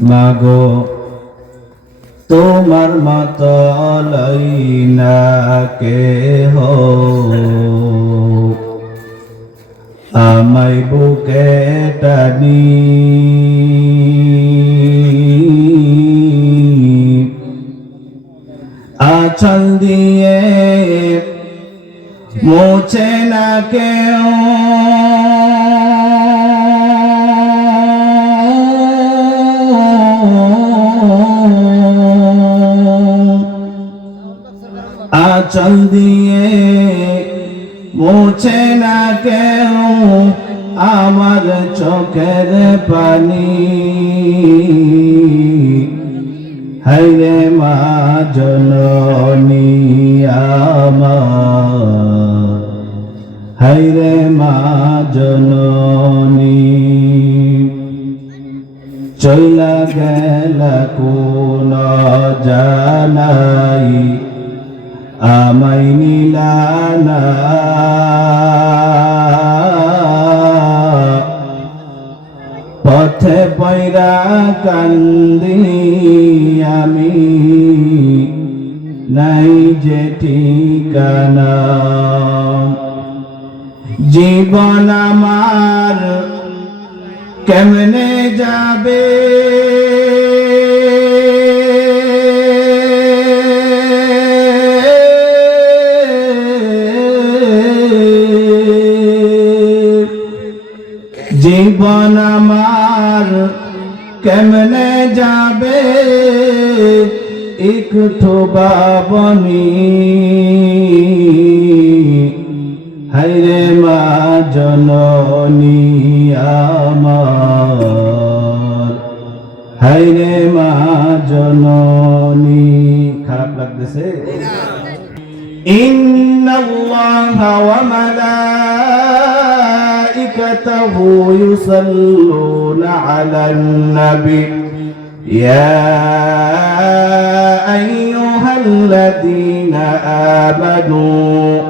মাগো তোমার মতো লইনা কেহ আমায় বুকে টানি আঁচল দিয়ে মোছে না কেউ আঁচল দিয়ে মোছে না কেউ আমার চোখের পানি হায়রে মা জননী আমার হায়রে মা জননী চইলা গেলা কোন জানাই আমায় নিলানা পথে পয়রা কান্দি আমি নাই যে ঠিকানা জীবন আমার কেমনে যাবে জীবন আমার কেমনে যাবে একটু বাবনি হায়রে মা জননী আমার হায়রে মা জননী খারাপ লাগতেছে ইন্নাল্লাহা ওয়া ملائكته يصلون على النبي يا أيها الذين آمنوا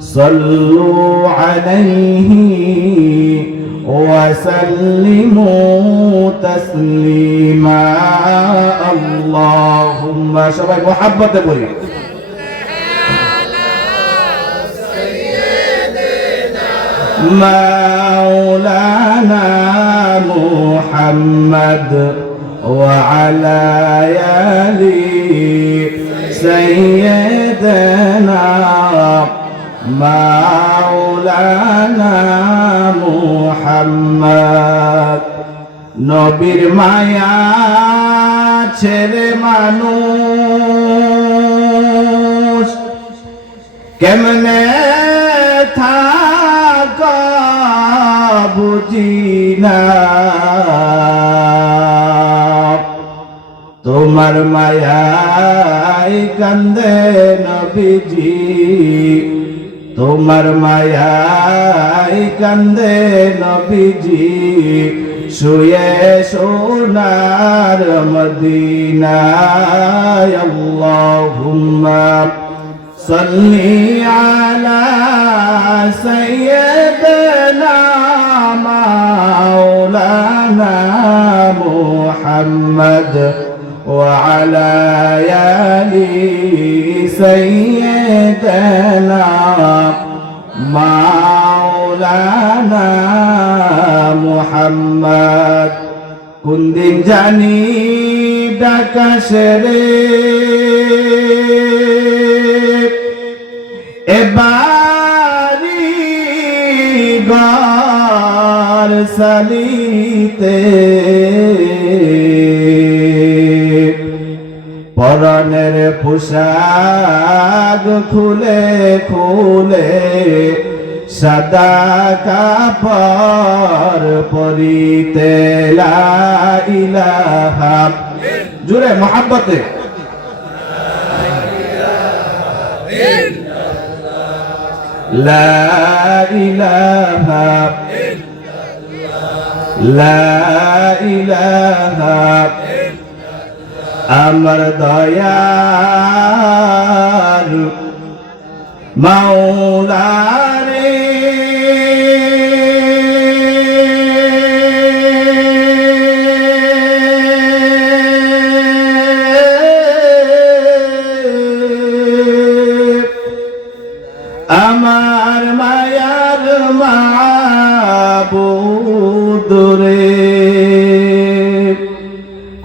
صلوا عليه وسلموا تسليما اللهم شباب محبة بولي مولانا محمد وعلى آل سيدنا مولانا محمد নবীর মায়া ছেড়ে মানুষ কেমনে বুঝি না তোমার মায়ায় কান্দে নবীজি তোমার মায়ায় কান্দে নবীজি শুয়ে সোনার মদিনায় আল্লাহুম্মা সাল্লি আলা সাইয়্যিদিনা مولانا محمد وعلى آل سيدنا مولانا محمد কোন দিন জানি ডাকা সেরে এবারি ঘর সালিতে পরনের পোশাক খুলে খুলে সাদা কাপড় পরিতে লা ইলাহা জুড়ে মোহাব্বতে লা ইলাহা লা ইলাহা আমার দয়ার মাওলা রে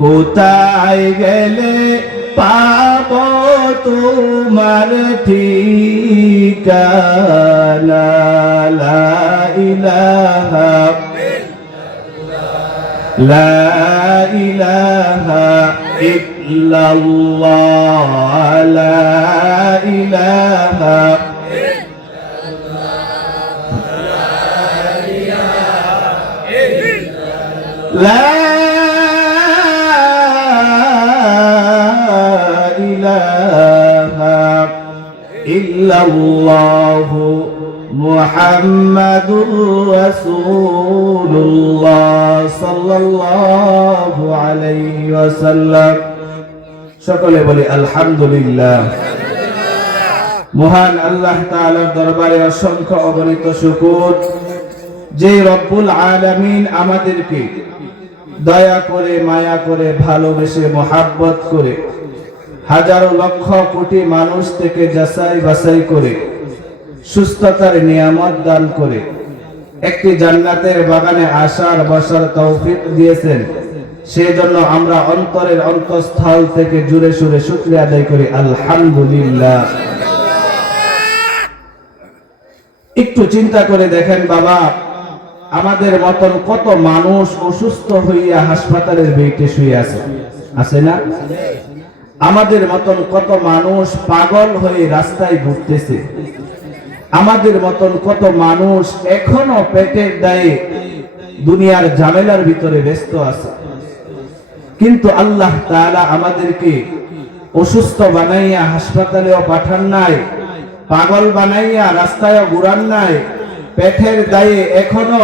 কোথায় গেলে পাব তোমার ঠিকানা লা ইলাহা লা ইলাহা ইল্লাল্লাহ লা ইলাহা লা ইলাহা ইল্লাল্লাহ মুহাম্মাদুর রাসূলুল্লাহ সাল্লাল্লাহু আলাইহি ওয়াসাল্লাম। সকলে বলি আলহামদুলিল্লাহ। মহান আল্লাহ তাআলার দরবারে অসংখ্য অগণিত শুকর, যে রব্বুল আলামিন আমাদেরকে দয়া করে, মায়া করে, ভালোবেসে, মোহাব্বত করে, হাজারো লক্ষ কোটি মানুষ থেকে যাচাই বাছাই করে সুস্থতার নিয়ামত দান করে একটি জান্নাতের বাগানে আসার বসার তৌফিক দিয়েছেন। সেজন্য আমরা অন্তরের অন্তঃস্থল থেকে জুড়ে সুরে শুকরিয়া আদায় করি আলহামদুলিল্লাহ। একটু চিন্তা করে দেখেন বাবা, আমাদের মতন কত মানুষ অসুস্থ হইয়া হাসপাতালের বেডে শুয়ে আছে, আছে না? আমাদের মতন কত মানুষ পাগল হয়ে রাস্তায় ঘুরতেছে, আমাদের মতন কত মানুষ এখনো পেটের দায়ে দুনিয়ার ঝামেলার ভিতরে ব্যস্ত আছে। কিন্তু আল্লাহ তাআলা আমাদেরকে অসুস্থ বানাইয়া হাসপাতালেও পাঠান নাই, পাগল বানাইয়া রাস্তায়ও ঘুরান নাই, পেটের দায়ে এখনো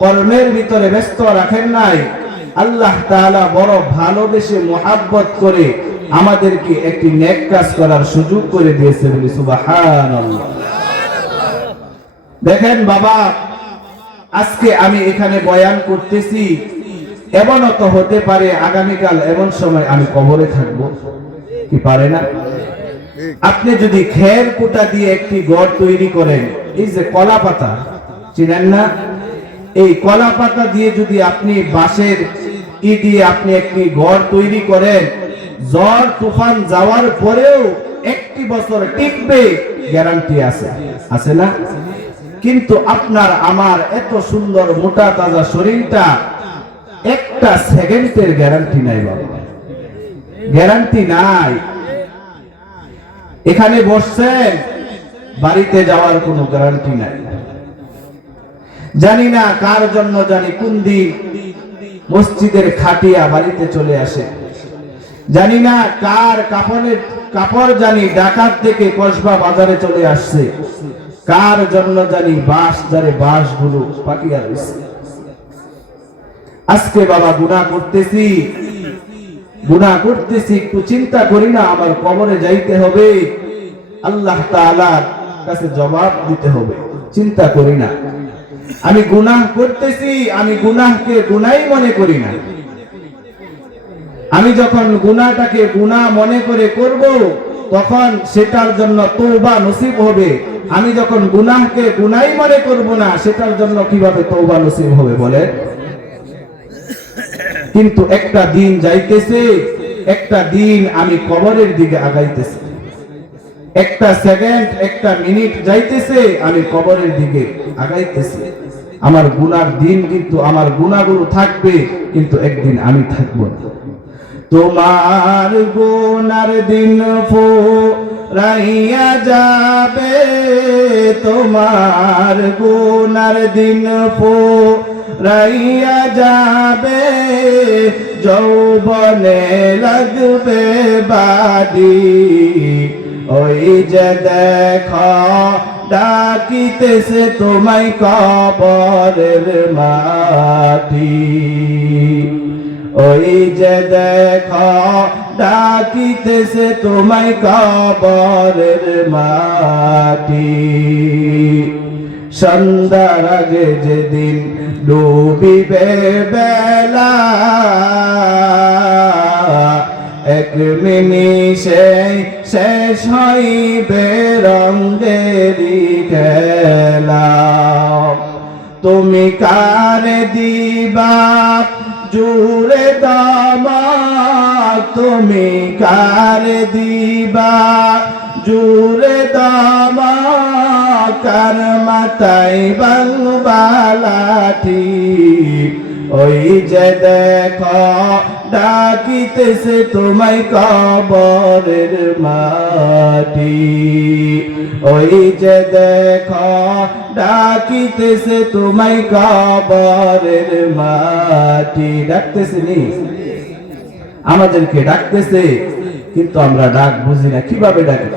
কর্মের ভিতরে ব্যস্ত রাখেন নাই। আল্লাহ তাআলা বড় ভালোবেসে মোহাব্বত করে আমাদেরকে একটি নেক কাজ করার সুযোগ করে দিয়েছে, বলি সুবহানাল্লাহ। দেখেন বাবা, আজকে আমি এখানে বয়ান করতেছি, এমনও তো হতে পারে আগামীকাল এমন সময় আমি কবরে থাকব, কি পারে না? আপনি যদি খের কুটা দিয়ে একটি ঘর তৈরি করেন, এই যে কলা পাতা চিনেন না, এই কলা পাতা দিয়ে যদি আপনি বাঁশের ই দিয়ে আপনি একটি ঘর তৈরি করেন, ঝড় তুফান যাওয়ার পরেও একটি বছর টিকবে, গ্যারান্টি আছে, আছে না? কিন্তু আপনার আমার এত সুন্দর মোটা তাজা শরীরটা একটা সেকেন্ডের গ্যারান্টি নাই বাবা, গ্যারান্টি নাই। এখানে বসছেন, বাড়িতে যাওয়ার কোনো গ্যারান্টি নাই। জানি না কার জন্য, জানি কোন দিন মসজিদের খাটিয়া বাড়িতে চলে আসে, জানি না কার কাপড় জানি ডাকাত থেকে কসবা বাজারে চলে আসছে, কার জন্য জানি বাঁশ যারে বাঁশগুলো পাকিয়া রয়েছে। আজকে বাবা গুনাহ করতেছি, একটু চিন্তা করি না আমার কবরে যাইতে হবে, আল্লাহ তাআলার কাছে জবাব দিতে হবে, চিন্তা করি না। আমি গুনাহ করতেছি, আমি গুনাহকে গুনাহই মনে করি না। আমি যখন গুনাহটাকে গুনাহ মনে করে করব, তখন সেটার জন্য তওবা নসিব হবে। আমি যখন গুনাহকে গুনাহই মনে করব না, সেটার জন্য কিভাবে তওবা নসিব হবে বলে? কিন্তু একটা দিন যাইতেছে, একটা দিন আমি কবরের দিকে আগাইতেছি, একটা সেকেন্ড, একটা মিনিট যাইতেছে, আমি কবরের দিকে আগাইতেছি। আমার গুনার দিন, কিন্তু আমার গুনাহগুলো থাকবে, কিন্তু একদিন আমি থাকব না। তোমার গুনার দিন ফুরাইয়া যাবে, তোমার গুনার দিন ফুরাইয়া যাবে, যৌবনে লাগবে বাড়ি, ওই যে দেখো ডাকিতেছে তোমায় কবরের মাটি, ওই যে দেখো ডাকিতেছে তোমায় কবরের মাটি। সন্ধ্যার আগে যেদিন ডুবিবে বেলা, এক মিনিটে শেষ হইবে রঙেরি খেলা। তুমি কারে দিবা জুড়ে দামা তুমি কার দিবা, জুড়ে দামা কার মাথায় বাংলাটি, ওই যে দেখো ডাকিতেছে তোমায় কবরের মাটি, ওই যে দেখো ডাকিতেছে তোমায় কবরের মাটি। ডাকতেছে নি, আমাদেরকে ডাকতেছে, কিন্তু আমরা ডাক বুঝি না। কিভাবে ডাকে?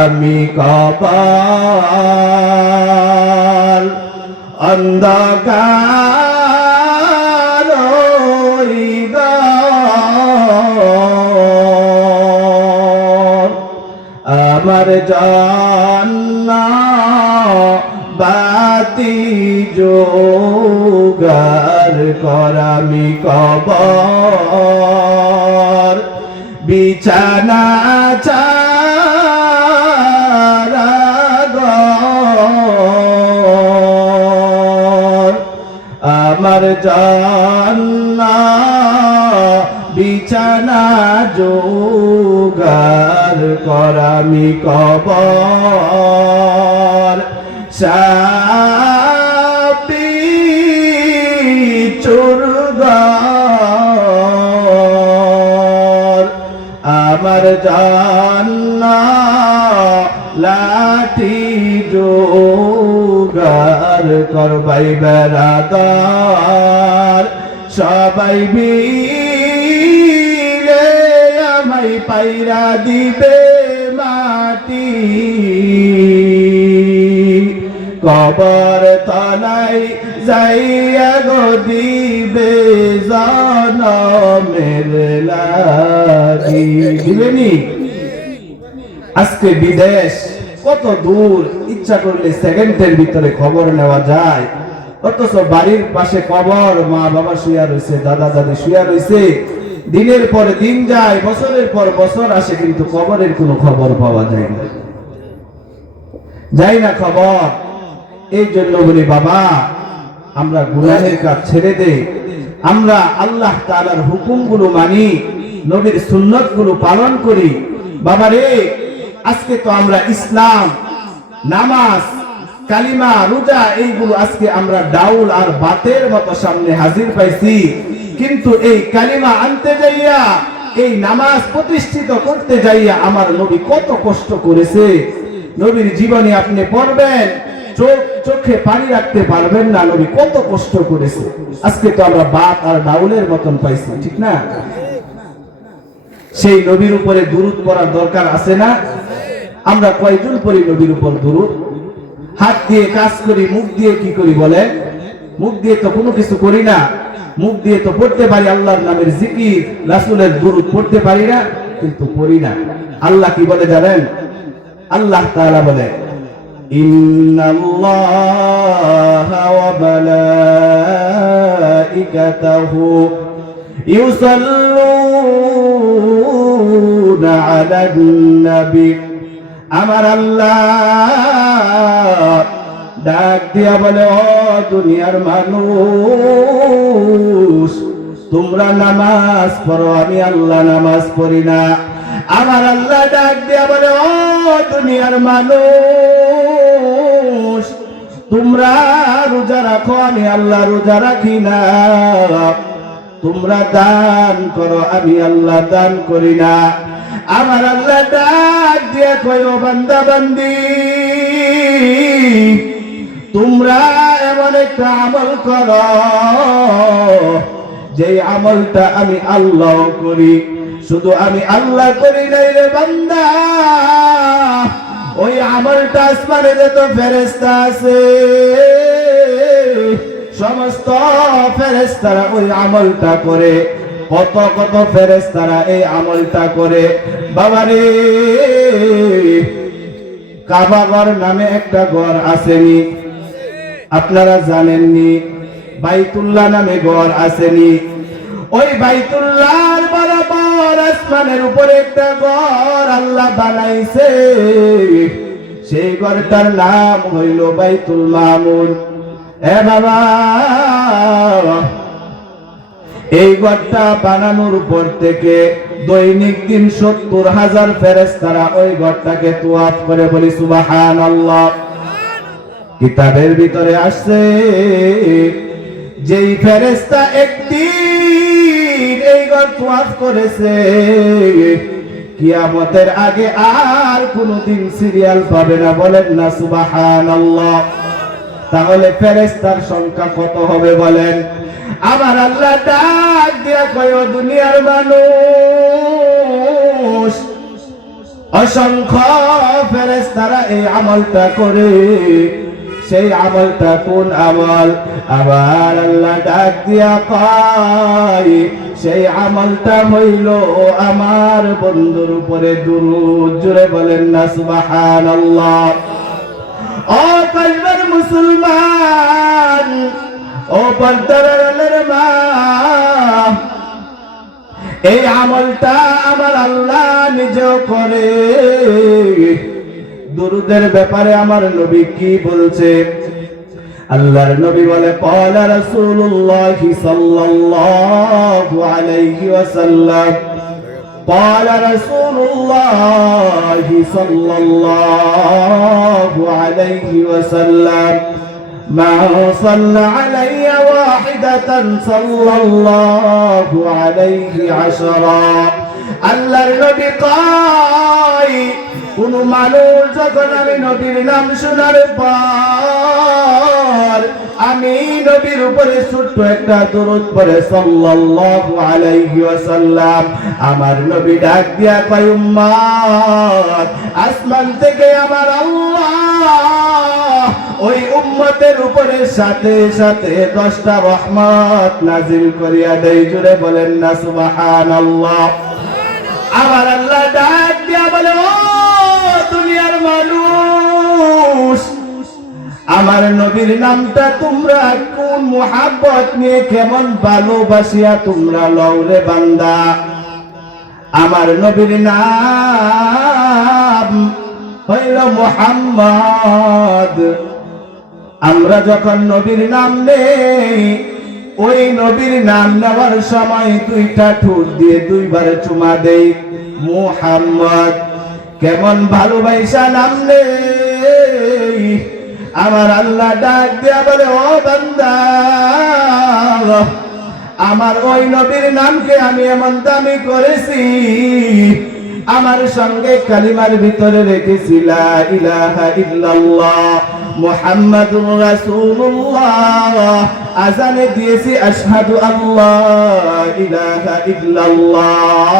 আমি কবর অন্ধকার আমার জান্নাত বাতি জোগার কর, আমি কবর বিছানা ছাড়া ঘর, আমার জান্নাত বিছানা জোগাড় কর, আমি কবর সাপি চুরগর, আমার জান্নাত লাঠি জোগাড় কর, ভাই বেড়াদার সবাই মিলে আমায় পাইরা দিবে মাটি, কবর তলায় যাইয়া গো দিবে জনমের লাগি। দিবেনি? আজকে বিদেশ কত দূর, ইচ্ছা করলে সেকেন্ডের ভিতরে খবর নেওয়া যায়, অথচ বাড়ির পাশে কবর, মা বাবা শুয়া রয়েছে, দাদা দাদি শুয়া রয়েছে, দিনের পর দিন যায়, বছরের পর বছর আসে, কিন্তু কবরের কোনো খবর পাওয়া যায় না, যায় না খবর। এই জন্য বলি বাবা, আমরা গুনাহের কাজ ছেড়ে দেই, আমরা আল্লাহ তাআলার হুকুমগুলো মানি, নবীর সুন্নতগুলো পালন করি। বাবা রে, আজকে তো আমরা ইসলাম, নামাজ, কালিমা, রোজা, এইগুলো আজকে আমরা ডাউল আর বাতের মতো সামনে হাজির পাইছি, কিন্তু এই কালিমা আনতে যাইয়া, এই নামাজ প্রতিষ্ঠিত করতে যাইয়া আমার নবী কত কষ্ট করেছে। নবীর জীবনী আপনি পড়বেন, চোখে পানি রাখতে পারবেন না, নবী কত কষ্ট করেছে। আজকে তো আমরা বাত আর ডাউলের মতন পাইছি, ঠিক না? সেই নবীর উপরে দুরূদ পড়ার দরকার আছে না? আমরা কয়জন পড়ি নবীর উপর দুরূদ? হাত দিয়ে কাজ করি, মুখ দিয়ে কি করি বলে? মুখ দিয়ে তো কোনো কিছু করি না। মুখ দিয়ে তো পড়তে পারি আল্লাহর নামের জিকির, রাসূলের দুরূদ পড়তে পারি না, কিন্তু পড়ি না। আল্লাহ কি বলে জানেন? আল্লাহ তাআলা বলে, ইন্নাল্লাহা ওয়া মালাইকাতাহু ইউসাল্লুনা আলান নবী। আমার আল্লাহ ডাক দিয়া বলে, ও দুনিয়ার মানুষ, তোমরা নামাজ পড়ো, আমি আল্লাহ নামাজ পড়ি না। আমার আল্লাহ ডাক দিয়া বলে, ও দুনিয়ার মানুষ, তোমরা রোজা রাখো, আমি আল্লাহ রোজা রাখি না। তোমরা দান করো, আমি আল্লাহ দান করি না। আমার আল্লাহ ডাক দিয়া কয়, ও বান্দা বান্দি, তোমরা এমন একটা আমল করো, যে আমলটা আমি আল্লাহ করি। শুধু আমি আল্লাহ করি নাই রে বান্দা, ওই আমলটা আসমানে যত ফেরেশতা আছে, সমস্ত ফেরেশতারা ওই আমলটা করে। কত কত ফেরেশতারা এই আমলটা করে। বাবারে, কাবা ঘর নামে একটা ঘর আসেনি? আপনারা জানেননি? বাইতুল্লাহ নামে ঘর আসেনি? ওই বাইতুল্লাহর বরাবর আসমানের উপরে একটা ঘর আল্লাহ বানাইছে, সেই ঘরটার নাম হইল বাইতুল মামুর। এ বাবা, এই ঘরটা বানানোর পর থেকে দৈনিক দিন 70,000 ফেরেশতারা ওই ঘরটাকে তুয়াফ করে, বলি সুবহানাল্লাহ। কিতাবের ভিতরে আসছে যেই ফেরেশতা একদিন এই ঘর তুয়াফ করেছে, কিয়ামতের আগে আর কোনদিন সিরিয়াল পাবে না, বলেন না সুবহানাল্লাহ। তাহলে ফেরেশতার সংখ্যা কত হবে বলেন? আমার আল্লাহ ডাক দিয়া কয়, ও দুনিয়ার মানুষ, অসংখ্য ফেরেশতারা এই আমলটা করে। সেই আমলটা কোন আমল? আবার আল্লাহ ডাক দিয়া কয়, সেই আমলটা হইল আমার বন্ধুর উপরে দুরূদ। জোরে বলেন না সুবহানাল্লাহ। ও কলবের মুসলমান, ও পর্দারের মা, এই আমলটা আমার আল্লাহ নিজেও করে। দুরূদের ব্যাপারে আমার নবী কি বলছে? আল্লাহর নবী বলে, ক্বালা রাসূলুল্লাহ সাল্লাল্লাহু আলাইহি ওয়াসাল্লাম, ক্বালা রাসূলুল্লাহ সাল্লাল্লাহু আলাইহি ওয়াসাল্লাম, মান সাল্লা আলাইয়া ওয়াহিদাতান সাল্লাল্লাহু আলাইহি আশরা। আল্লাহর নবী কয়, কোন মানুষ যখন আমি নবীর নাম শোনার পর আমি নবীর উপরে ছোট্ট একটা দরুদ পড়ে সাল্লাল্লাহু আলাইহি ওয়াসাল্লাম, আমার নবী ডাক দিয়া কয়, উম্মত, আসমান থেকে আমার আল্লাহ ওই উম্মতের উপরে সাথে সাথে 10টা রহমত নাজিল করিয়া দেয়। জুড়ে বলেন না সুবহানাল্লাহ। আমার আল্লাহ ডাক দিয়া বলে, ও দুনিয়ার মানুষ, আমার নবীর নামটা তোমরা কোন মুহাব্বত নিয়ে, কেমন ভালোবাসিয়া তোমরা লওরে বান্দা। আমার নবীর নাম হইল মুহাম্মদ। আমরা যখন নবীর নাম নেই, ওই নবীর নাম নেওয়ার সময় 2টা ঠোঁট দিয়ে 2বার চুমা দেই, মুহাম্মদ। কেমন ভালোবাসা নাম নেই। আমার আল্লাহ ডাক দিয়া বলে, ও বান্দা, আমার ওই নবীর নামকে আমি এমন দামি করেছি, আমার সঙ্গে কালিমার ভিতরে রেখেছি লা ইলাহা ইল্লাল্লাহ মুহাম্মাদুর রাসূলুল্লাহ, আযানে দিয়েছি আশহাদু আল্লাহ ইলাহা ইল্লাল্লাহ,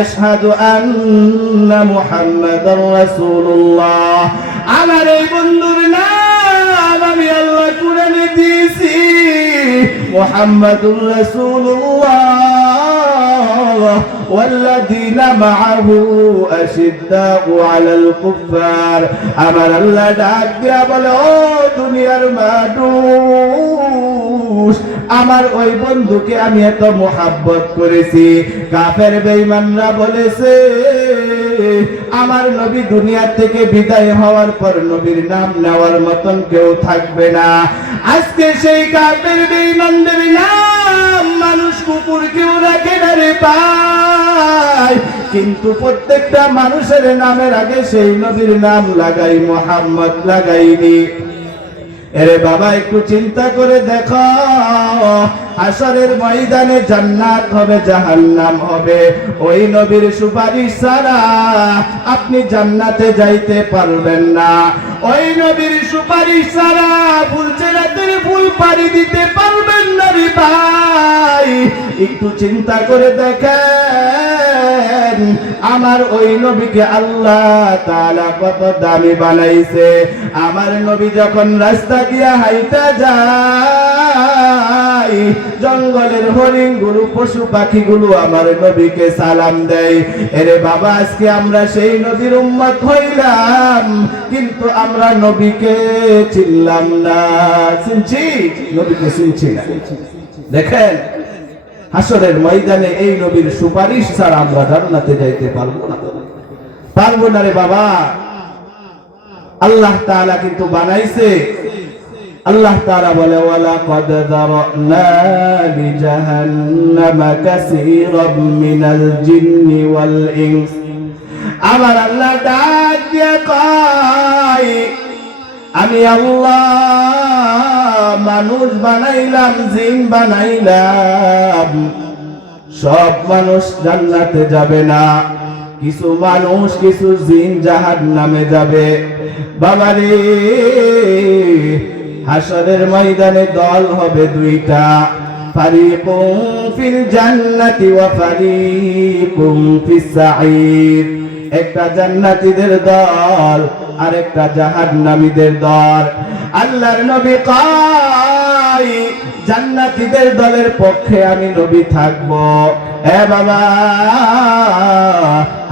আশহাদু আন্না মুহাম্মাদার রাসূলুল্লাহ। আমার এই বন্ধুর নাম আমি আল্লাহ কোরআনে দিয়েছি মুহাম্মাদুর রাসূলুল্লাহ, والذين معه أشداء على الكفار। আমার আল্লাহ ডাক দিয়া বলে, ও দুনিয়ার মানুষ, আমার ওই বন্ধুকে আমি এত মোহাব্বত করেছি, কাফের বেঈমানরা বলেছে আমার নবী দুনিয়া থেকে বিদায় হওয়ার পর নবীর নাম নেওয়ার মতন কেউ থাকবে না। আজকে সেই কাফের বেঈমানদের নাম মানুষ কুকুর কেউ রাখে না রে ভাই, কিন্তু প্রত্যেকটা মানুষের নামের আগে সেই নবীর নাম লাগাই, মুহাম্মদ লাগাইনি। এরে বাবা, একটু চিন্তা করে দেখো, হাসরের ময়দানে জান্নাত হবে জাহান্নাম হবে, ওই নবীর সুপারিশ ছাড়া আপনি জান্নাতে যাইতে পারবেন না। ওই নবীর সুপারিশ ছাড়া ফুলচেরাতের ফুল পাড়ি দিতে পারবেন না রে ভাই। একটু চিন্তা করে দেখেন, আমার ওই নবীকে আল্লাহ তাআলা কত দামি বানাইছে। আমার নবী যখন রাস্তা দিয়া হাইটা যায়, জঙ্গলের হরিণগুলো পশু পাখিগুলো আমার নবীকে সালাম দেয়। এরে বাবা, আজকে আমরা সেই নবীর উম্মত হইলাম, কিন্তু আমরা নবীকে চিনলাম না। চিনছি? নবীকে চিনছি না। দেখেন, হাসরের ময়দানে এই নবীর সুপারিশ ছাড়া আমরা জান্নাতে যাইতে পারবো না, পারবো না রে বাবা। আল্লাহ তাআলা কিন্তু বানাইছে, আল্লাহ তাআলা বলে ওয়ালাকাদ যারানা লিজাহান্নামা কাসীরাম মিনাল জিন্নি ওয়াল ইনস। আমার আল্লাহ ডাক দিয়ে কয়, আমি আল্লাহ মানুষ বানাইলাম, জিন বানাইলাম। সব মানুষ জান্নাতে যাবে না, কিছু মানুষ কিছু জিন জাহান্নামে যাবে। বাবারে, হাসরের ময়দানে দল হবে দুইটা, ফারিকুম ফিল জান্নাতি ওয়া ফারিকুম ফিস সাঈর। একটা জান্নাতীদের দল আর একটা জাহান্নামীদের দল। আল্লাহর নবী কয়, জান্নাতীদের দলের পক্ষে আমি নবী থাকব। এ বাবা,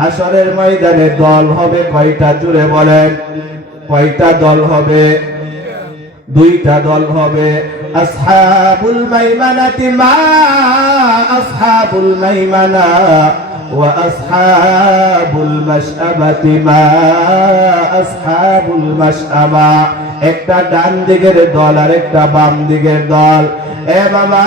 হাসরের ময়দানে দল হবে কয়টা? জুড়ে বলেন, কয়টা দল হবে? দুইটা দল হবে। আসহাবুল মাইমানাতি মা আসহাবুল মাইমানা ওয়া আসহাবুল মাশআমাতি মা আসহাবুল মাশআমা। একটা ডান দিকের দল আর একটা বাম দিকের দল। এ বাবা,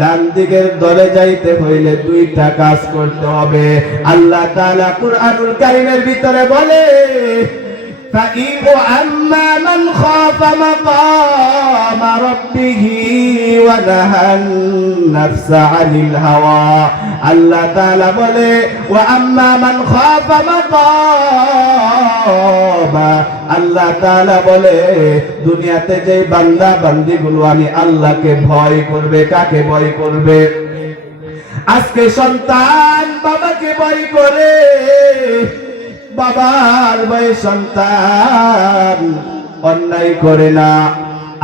ডান দিকের দলে যাইতে হইলে দুইটা কাজ করতে হবে। আল্লাহ তাআলা কুরআনুল কারীমের ভিতরে বলে, فَأَمَّا مَنْ خَافَ مَقَامَ رَبِّهِ وَنَهَى النَّفْسَ عَنِ الْهَوَى। আল্লাহ তাআলা বলে, وَأَمَّا مَنْ خَافَ مَقَامَ। আল্লাহ তাআলা বলে, দুনিয়াতে যে বান্দা বান্দিগুলো আমি আল্লাহকে ভয় করবে, কাকে ভয় করবে? আজকে সন্তান বাবাকে ভয় করে, বাবার ভয়ে সন্তান অন্যায় করে না।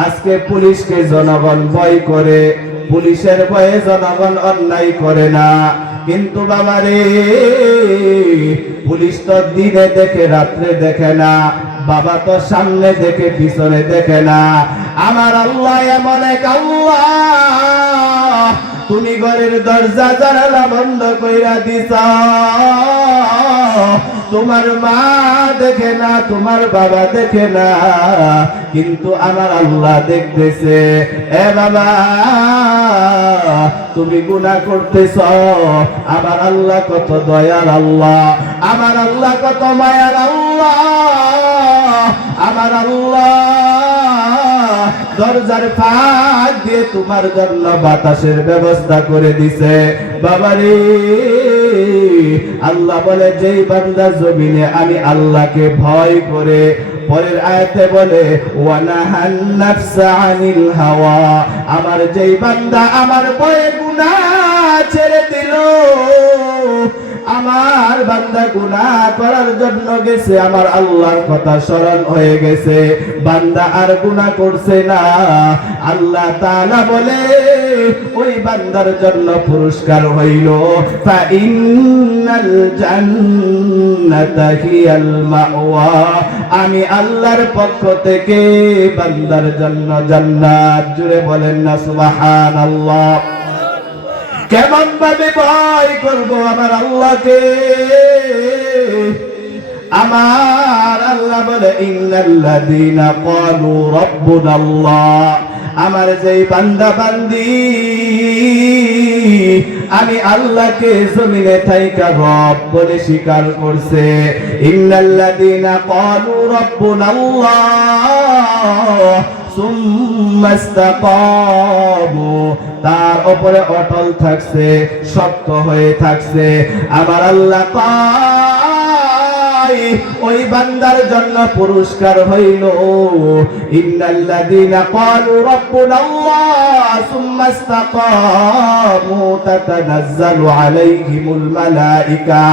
আজকে পুলিশকে জনগণ ভয় করে, পুলিশের ভয়ে জনগণ অন্যায় করে না। কিন্তু বাবারে, পুলিশ তো দিনে দেখে রাত্রে দেখে না, বাবা তো সামনে দেখে পিছনে দেখে না। আমার আল্লাহ এমন এক আল্লাহ, তুমি ঘরের দরজা জানালা বন্ধ কইরা দিছ, তোমার মা দেখে না, তোমার বাবা দেখে না, কিন্তু আমার আল্লাহ দেখতেছে। এ বাবা, তুমি গুনাহ করতেছ, আমার আল্লাহ কত দয়ার আল্লাহ, আমার আল্লাহ কত মায়ার আল্লাহ। আমার আল্লাহ দরজার ফাঁক দিয়ে তোমার জন্য বাতাসের ব্যবস্থা করে দিছে। বাবারে, আল্লাহ বলে, যেই বান্দা জমিনে আমি আল্লাহকে ভয় করে, পরের আয়াতে বলে ওয়ানাহান নাফসা আনিল হাওয়া, আমার যেই বান্দা আমার ভয়ে গুনাহ ছেড়ে দিল, আমার বান্দা গুনাহ করার জন্য গেছে, আমার আল্লাহর কথা স্মরণ হয়ে গেছে, বান্দা আর গুনাহ করছে না। আল্লাহ তাআলা বলে, ওই বান্দার জন্য পুরস্কার হইল ফাইন্নাল জান্নাতা হিয়াল মাওয়া। আমি আল্লাহর পক্ষ থেকে বান্দার জন্য জান্নাত। জুড়ে বলেন না সুবহানাল্লাহ। কেমন ভাবে ভয় করবো আমার আল্লাহকে? আমার আল্লাহ বলে, ইন্নাল্লাযীনা ক্বালু রাব্বুনাল্লাহ, আমার যেই বান্দা বান্দি আমি আল্লাহকে জমিনে থাইকা রব বলে স্বীকার করছে, ইন্নাল্লাযীনা ক্বালু রাব্বুনাল্লাহ সুম্মা ইসতাকামু, তার উপরে অটল থাকছে, শক্ত হয়ে থাকছে, আমার আল্লাহ কয় ওই বান্দার জন্য পুরস্কার হইল ইন্নাল্লাযীনা ক্বালু রাব্বুনাল্লাহ সুম্মা ইসতাকামু তাতানাজ্জালু আলাইহিমুল মালাইকা।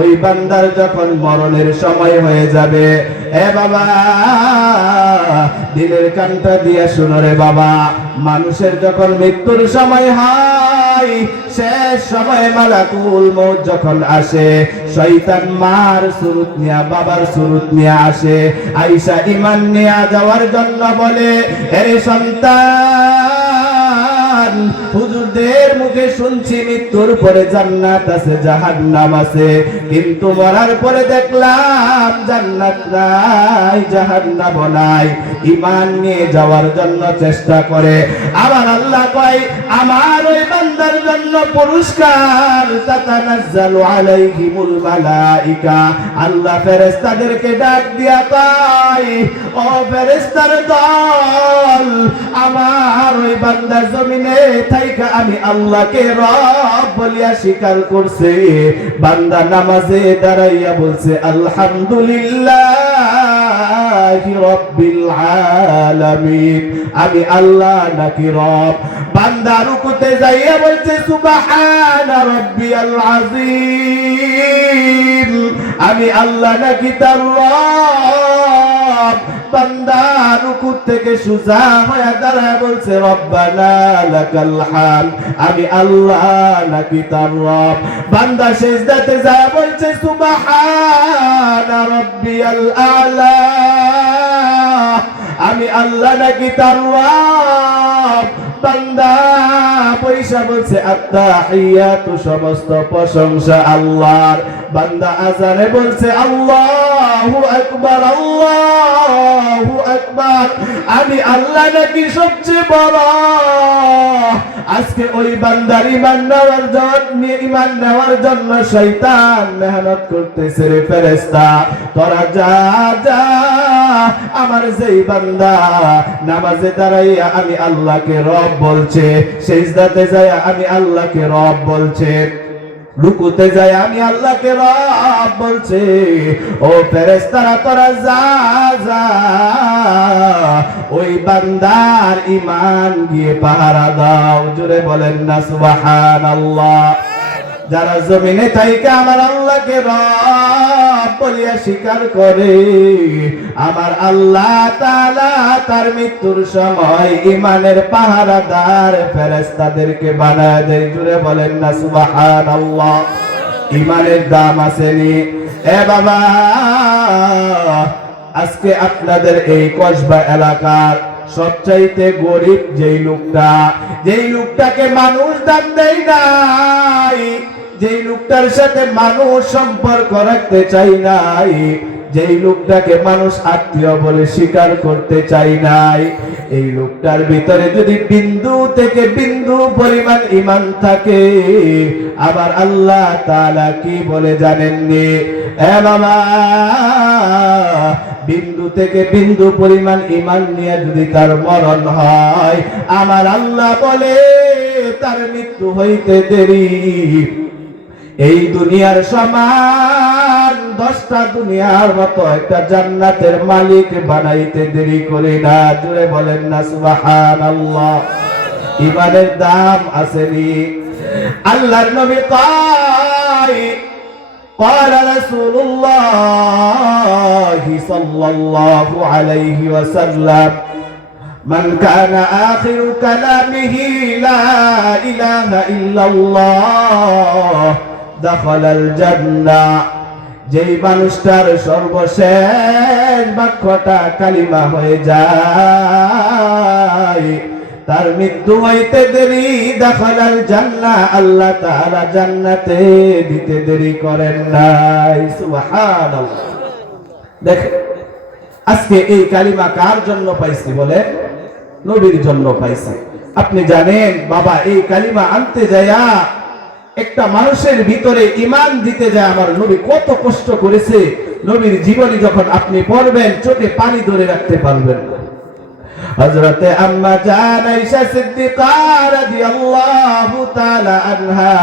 ওই বান্দার যখন মরণের সময় হয়ে যাবে, এ বাবা দিলের কানটা দিয়া শুনো রে বাবা, মানুষের যখন মৃত্যুর সময় হয়, শেষ সময় মালাকুল মউত যখন আসে, শয়তান মার সুরত নিয়া বাবার সুরত নিয়ে আসে, আয়েশা ঈমান নিয়ে যাওয়ার জন্য বলে, এরে সন্তান হুজুর মানুষদের মুখে শুনছি মৃত্যুর পরে জান্নাত আছে জাহান্নাম আছে, কিন্তু মরার পরে দেখলাম জান্নাত নাই জাহান্নাম নাই। ঈমান নিয়ে যাওয়ার জন্য চেষ্টা করে। আমার আল্লাহ কয় আমার ওই বান্দার জন্য পুরস্কার, তাতানাজ্জালু আলাইহিমুল মালাইকা, আল্লাহ ফেরেশতাদেরকে ডাক দিয়া কয় ও ফেরেশতার দল, আমার ওই বান্দা জমিনে থাইকা আমি আল্লাহকে রব বলিয়া স্বীকার করছে। বান্দা নামাজে দাঁড়াইয়া বলছে আলহামদুলিল্লাহি রাব্বিল আলামিন, আমি আল্লাহ নাকি রব। বান্দা রুকুতে যাইয়া বলছে সুবহানা রাব্বিয়াল আযীম, আমি আল্লাহ নাকি তার রব। বান্দা রুকু থেকে সুজা হয়ে দাঁড়ায় বলছে রব্বানা লাকাল হামদ, আমি আল্লাহ নাকি তার রব। বান্দা সিজদাতে যায় বলছে সুবহানা রাব্বিয়াল আ'লা, আমি আল্লাহ নাকি তার রব। বান্দা পয়সা বলছে আত্তাহিয়াতু, সমস্ত প্রশংসা আল্লাহর। বান্দা আজানে বলছে আল্লাহু আকবার আল্লাহু আকবার, আমি আল্লাহ নাকি সবচেয়ে বড়। আজকে ওই বান্দার ঈমান নেওয়ার জন্য শয়তান মেহনত করতেছে রে ফেরেশতা, তোরা যা যা। আমার যেই বান্দা নামাজে দাঁড়াইয়া আমি আল্লাহকে রব বলছে, সিজদাতে যায় আমি আল্লাহকে রব বলছে, রুকুতে যায় আমি আল্লাহকে রব বলছে, ও ফেরেশতারা তোরা যা যা ওই বান্দার ঈমান গিয়ে পাহারা দাও। জোরে বলেন না সুবহানাল্লাহ। যারা জমিনে থাইকা আমার আল্লাহকে রব বলিয়া স্বীকার করে, আমার আল্লাহ তাআলা তার মৃত্যুর সময় ঈমানের পাহারাদার ফেরেশতাদেরকে বানায় দেয়। জুড়ে বলেন না সুবহানাল্লাহ। ঈমানের দাম আসেনি এ বাবা। আজকে আপনাদের এই কসবা এলাকার সবচাইতে গরিব যেই লোকটাকে মানুষ দান দেয় নাই, যেই লোকটার সাথে মানুষ সম্পর্ক রাখতে চাই নাই, যেই লোকটাকে মানুষ আত্মীয় বলে স্বীকার করতে চাই নাই, এই লোকটার ভিতরে যদি বিন্দু থেকে বিন্দু পরিমাণ ঈমান থাকে, আবার আল্লাহ তাআলা কি বলে জানেননি এ বাবা, বিন্দু থেকে বিন্দু পরিমাণ ঈমান নিয়ে যদি তার মরণ হয়, আমার আল্লাহ বলে তার মৃত্যু হইতে দেরি এই দুনিয়ার সমান 10টা দুনিয়ার মতো একটা জান্নাতের মালিক বানাইতে দেরি করে না। জুড়ে বলেন না সুবহানাল্লাহ। ঈমানের দাম আসেনি। আল্লাহর নবী কয় قال رسول الله صلى الله عليه وسلم من كان آخر كلامه لا إله إلا الله دخل الجنة, যেই মানুষটার সর্বশেষ বাক্যটা কালিমা হয়ে যায়, তার মৃত্যু হইতে দেরি, দাখালাল জান্নাহ, আল্লাহ তাআলা জান্নাতে দিতে দেরি করেন নাই। সুবহানাল্লাহ। দেখেন আজকে এই কালিমা কার জন্য পাইছি বলে? নবীর জন্য পাইছি। আপনি জানেন বাবা, এই কালিমা আনতে যায়া একটা মানুষের ভিতরে ঈমান দিতে যায় আমার নবী কত কষ্ট করেছে। নবীর জীবনী যখন আপনি পড়বেন চোখে পানি ধরে রাখতে পারবেন না। হযরতে আম্মা জান আয়েশা সিদ্দিকা রাদিয়াল্লাহু তাআলা আনহা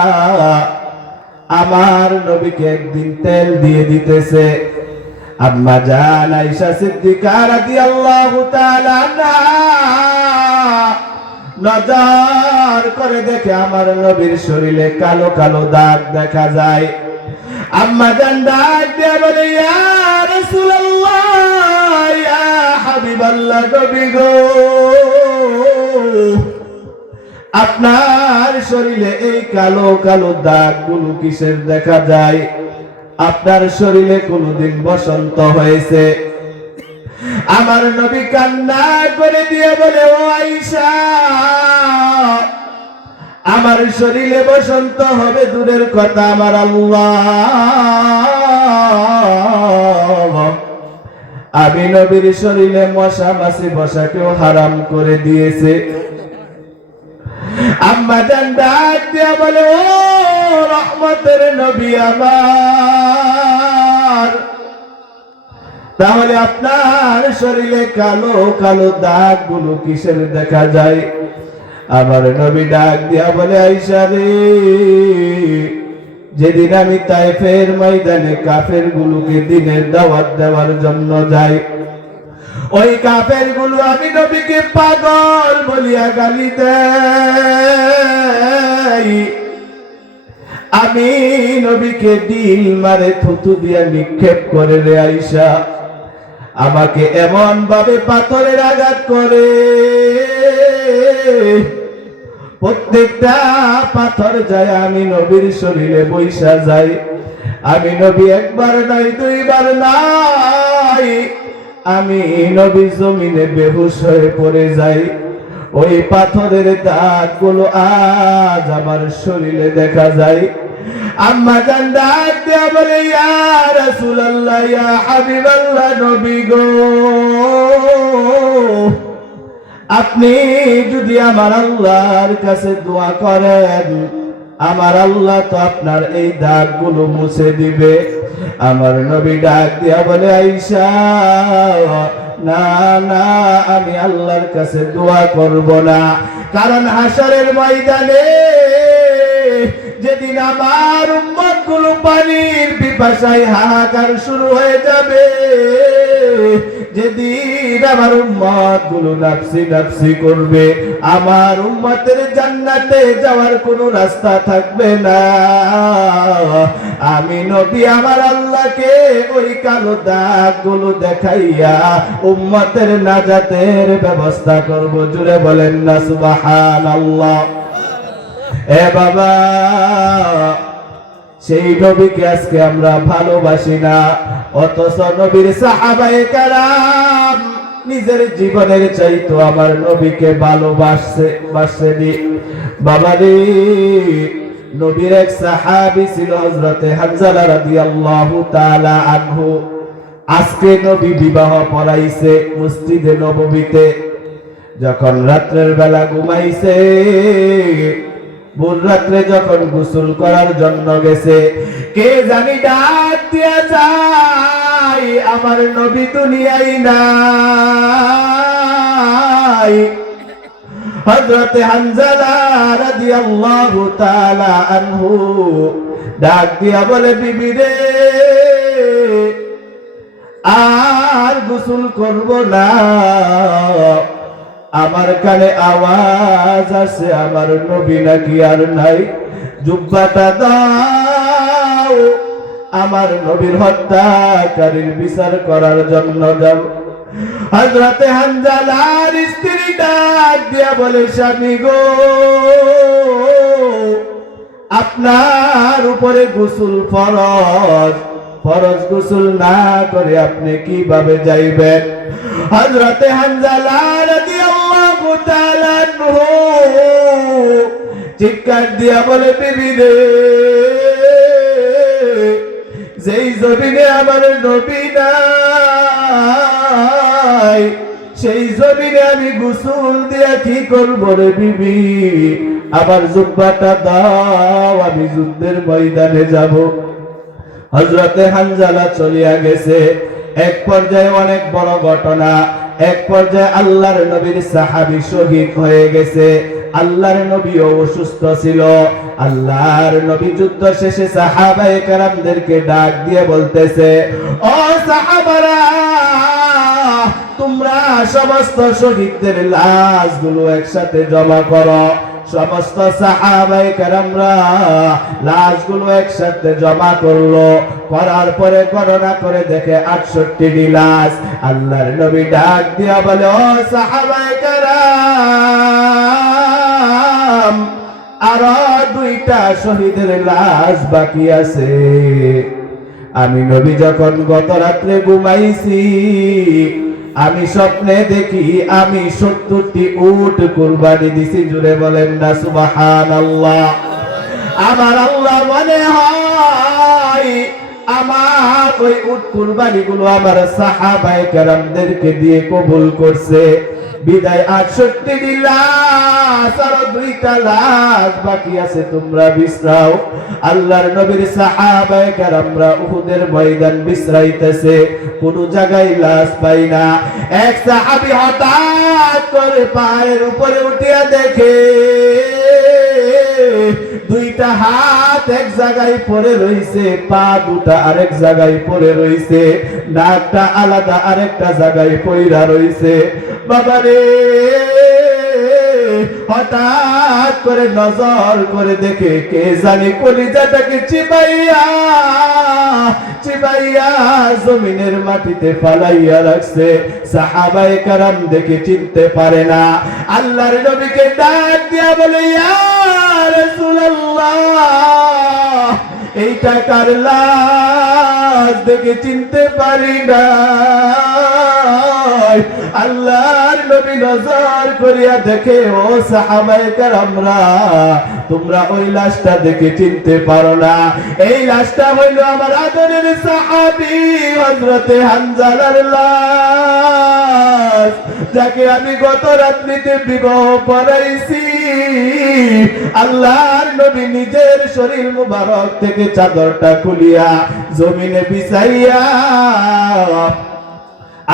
আমার নবীকে একদিন তেল দিয়ে দিতেছে। আম্মা জান আয়েশা সিদ্দিকা রাদিয়াল্লাহু তাআলা আনহা নজর করে দেখে আমার নবীর শরীরে কালো কালো দাগ দেখা যায়। আম্মা জান ডাক দিয়ে বলে, ইয়া রাসূলুল্লাহ, ইয়া হাবিবাল্লাহ, নবী গো, আপনার শরীরে এই কালো কালো দাগগুলো কিসের দেখা যায়? আপনার শরীরে কোনদিন বসন্ত হয়েছে? আমার নবী কান্না করে দিয়ে বলে, ও আয়েশা, আমার শরীরে বসন্ত হবে দূরের কথা, আমার আল্লাহ আমি নবীর শরীরে মশা মাছি বসাকেও হারাম করে দিয়েছে। আম্মা জান ডাক দিয়া বলে, ও রহমতের নবী আমার, তাহলে আপনার শরীরে কালো কালো দাগ গুলো কিসের দেখা যায়? আমার নবী ডাক দিয়া বলে, আয়েশা রে, যেদিন আমি তায়েফের ময়দানে কাফের গুলোকে দিনের দাওয়াত দেওয়ার জন্য যাই, ওই কাফের গুলো আমি নবীকে পাগল বলিয়া গালি দেয়, আমি নবীকে ডিল মারে থুতু দিয়া নিক্ষেপ করে রে আয়েশা, আমাকে এমন ভাবে পাথরের আঘাত করে, প্রত্যেকটা পাথর যায় আমি নবীর শরীরে বৈশা যায়। আমি নবী একবার নাই দুইবার নাই, আমি নবী জমিনে বেহুশ হয়ে পড়ে যাই। ওই পাথরের দাগগুলো আজ আমার শরীরে দেখা যায়। আম্মা জান ডাক দিয়া বলে, ইয়া রাসূলুল্লাহ, ইয়া হাবিবাল্লাহ, নবী গো, আপনি যদি আমার আল্লাহর কাছে দোয়া করেন, আমার আল্লাহ তো আপনার এই দাগগুলো মুছে দিবে। আমার নবী ডাক দিয়া বলে, আয়েশা না না, আমি আল্লাহর কাছে দোয়া করব না, কারণ হাসরের ময়দানে যেদিন আমার উম্মত গুলো পানির পিপাসায় হাহাকার শুরু হয়ে যাবে, যেদিন আমার উম্মত গুলো নাফসি নাফসি করবে, আমার উম্মতের জান্নাতে যাওয়ার কোনো রাস্তা থাকবে না, আমি নবী আমার আল্লাহকে ওই কালো দাগ গুলো দেখাইয়া উম্মতের নাজাতের ব্যবস্থা করব। জুড়ে বলেন না সুবহানাল্লাহ। এ বাবা, সেই নবীকে আজকে আমরা ভালোবাসি না, অথচ নবীর সাহাবায়ে কেরাম নিজের জীবনের চাইতো আমার নবীকে ভালোবাসেনি। বাবা রে, নবীর এক সাহাবী ছিল হযরতে হানজালা রাদিয়াল্লাহু তাআলা আনহু। আজকে নবী বিবাহ পড়াইছে মসজিদে নববীতে। যখন রাত্রের বেলা ঘুমাইছে, ভোর রাত্রে যখন গোসল করার জন্য গেছে, কে জানি ডাক দিয়া যায়, আমার নবী দুনিয়ায় নাই। হযরতে হানজালা রাদিয়াল্লাহু তাআলা আনহু ডাক দিয়া বলে, বিবি রে, আর গোসল করব না, আমার কানে আওয়াজ আছে আমার নবী নাকি আর নাই, জুব্বাটা দাও, আমার নবীর হত্যাকারীর বিচার করার জন্য যাব। হযরতে হানজালার স্ত্রী ডাক দিয়া বলে, স্বামী গো, আপনার উপরে গোসল ফরজ, ফরজ গোসল না করে আপনি কিভাবে যাইবেন? হযরতে হানজালা রাদিয়াল্লাহু তাআলা আনহু চিৎকার দিয়া বলে, বিবি রে, যেই জমিনে আমার নবী নাই, সেই জমিনে আমি গোসল দিয়া কি করব রে বিবি? আবার জুব্বাটা দাও, আমি যুদ্ধের ময়দানে যাব। হযরতে হানজালা চলিয়া গেছে। এক পর্যায়ে অনেক বড় ঘটনা, এক পর্যায়ে আল্লাহর নবীর সাহাবী শহীদ হয়ে গেছে। আল্লাহর নবীও অসুস্থ ছিল। আল্লাহর নবী যুদ্ধ শেষে সাহাবায়ে কেরামদেরকে ডাক দিয়ে বলতেছে, ও সাহাবারা, তোমরা সমস্ত শহীদদের লাশগুলো একসাথে জমা করো। সমস্ত সাহাবায়ে কেরামরা লাশগুলো একসাথে জমা করলো। করার পরে গণনা করে দেখে 68টি লাশ। আল্লাহর নবী ডাক দিয়া বলে, ও সাহাবায়ে কেরাম, আরো 2টা শহীদের লাশ বাকি আছে। আমি নবী যখন গত রাত্রে ঘুমাইছি, আমি স্বপ্নে দেখি আমি 70টি উট কুরবানি দিছি। জুড়ে বলেন না সুবহানাল্লাহ। আমার আল্লাহ মনে হয় আমার ওই উট কুরবানি গুলো আমার সাহাবায়ে কেরামদেরকে দিয়ে কবুল করছে। বিদায় 68টি লাশ আর 2টা লাশ বাকি আছে, তোমরা বিশ্রাও। আল্লাহর নবীর সাহাবায়ে কেরামরা উহুদের ময়দান বিশ্রাইতেছে, কোন জায়গায় লাশ পাই না। এক সাহাবী হঠাৎ করে পায়ের উপরে উঠিয়া দেখে 2টা হাত এক জায়গায় পড়ে রইছে, পা দুটা আরেক জায়গায় পড়ে রইছে, নাকটা আলাদা আরেকটা জায়গায় পইরা রইছে। বাবারে, হঠাৎ করে নজর করে দেখে কে জানি কলিজাটাকে চিবাইয়া চিবাইয়া জমিনের মাটিতে ফালাইয়া রাখছে। সাহাবায়ে কেরাম দেখে চিনতে পারে না। আল্লাহর নবীকে ডাক দিয়া বলে, ইয়া রাসূলুল্লাহ, এইটা কার লাশ? দেখে চিনতে পারি না। আল্লাহর নবী নজর করিয়া দেখে, ও সাহাবায়ে কেরামরা, তোমরা ওই লাশটা দেখে চিনতে পারো না। এই লাশটা হইল আমার আদরের সাহাবী হযরতে হানজালার লাশ, যাকে আমি গত রাত্রিতে বিবাহ পড়াইছি। আল্লাহর নবী নিজের শরীর মুবারক থেকে চাদরটা খুলিয়া জমিনে বিছাইয়া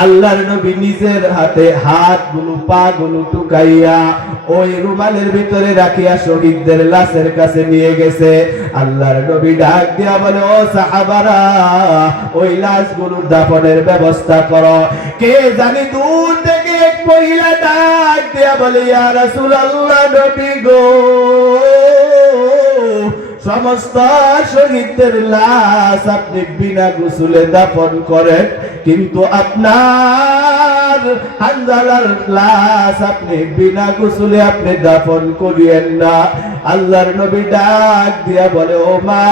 আল্লাহর নবী নিজের হাতে হাতগুলো পাগুলো টুকাইয়া ওই রুমালের ভিতরে রাখিয়া শহীদদের লাশের কাছে নিয়ে গেছে। আল্লাহর নবী ডাক দিয়া বলে, ও সাহাবারা, ওই লাশগুলোর দাফনের ব্যবস্থা করো। কে জানি দূর থেকে এক মহিলা ডাক দিয়া বলে, ইয়া রাসূলুল্লাহ, নবী গো, সমস্ত শহীদদের লাশ আপনি বিনা গোসলে দাফন করেন, কিন্তু আপনার হানজালার লাশ আপনি বিনা গোসলে আপনি দাফন করিয়েন না। আল্লাহর নবী ডাক দিয়া বলে, ও মা,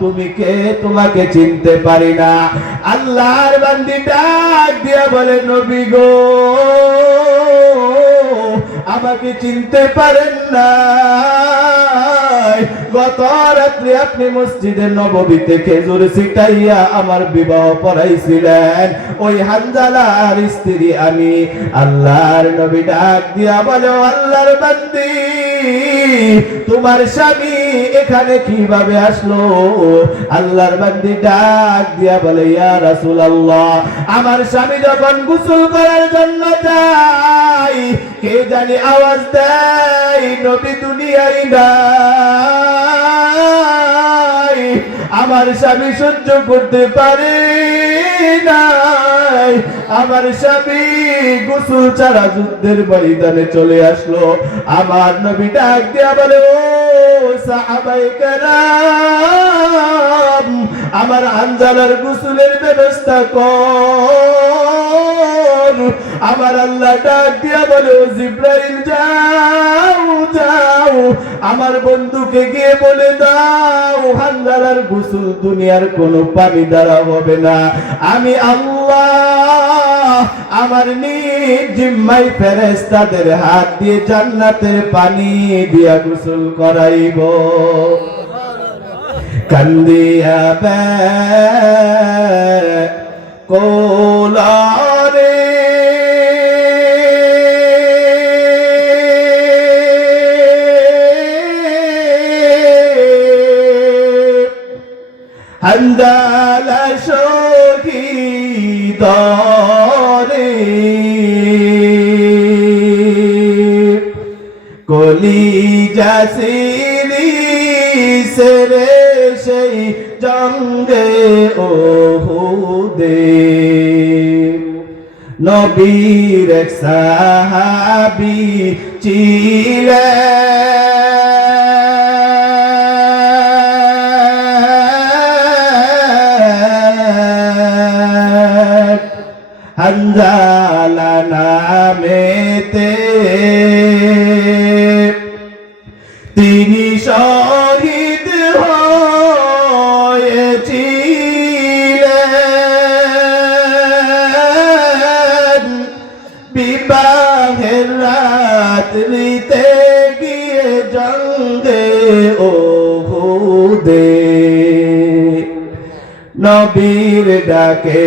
তুমি কে? তোমাকে চিনতে পারি না। আল্লাহর বান্দি ডাক দিয়া বলে, নবী গো, আমাকে চিনতে পারেন না? গত রাত্রে আপনি মসজিদে নববীতে খেজুর ছিটাইয়া আমার বিবাহ পড়াইছিলেন, ওই হানজালার স্ত্রী আমি। আল্লাহর নবী ডাক দিয়া বলে, আল্লাহর বান্দি, তোমার স্বামী এখানে কিভাবে আসলো? আল্লাহর বান্দি ডাক দিয়া বলে, ইয়া রাসূলুল্লাহ, আমার স্বামী যখন গোসল করার জন্য যায়, কে জানি আওয়াজ দেয়, নবী দুনিয়ায় নাই। আমার স্বামী সহ্য করতে পারে নাই, আমার স্বামী গোসল ছাড়া যুদ্ধের ময়দানে চলে আসলো। আমার নবী ডাক দিয়া বলে, ও সাহাবায়ে কেরাম, আমার হানজালার গোসলের ব্যবস্থা কর। আমার আল্লাহ ডাক দিয়া বলে, ও জিবরাইল, যাও যাও, আমার বন্ধুকে গিয়ে বলে দাও, হানজালার গোসল দুনিয়ার কোনো পানি দ্বারা হবে না। আমি আল্লাহ আমার নিজ জিম্মায় ফেরেশতাদের হাত দিয়ে জান্নাতের পানি দিয়া গোসল করাইব। কান্দিয়া বে কোলারে হানজালা শহীদ রে, কলিজা সিরিছে রে সেই জঙ্গে ওহুদে। নবীর এক সাহাবী ছিলেন, হানজালা নামেতে, তিনি শহীদ হয়েছিলেন। নবীর ডাকে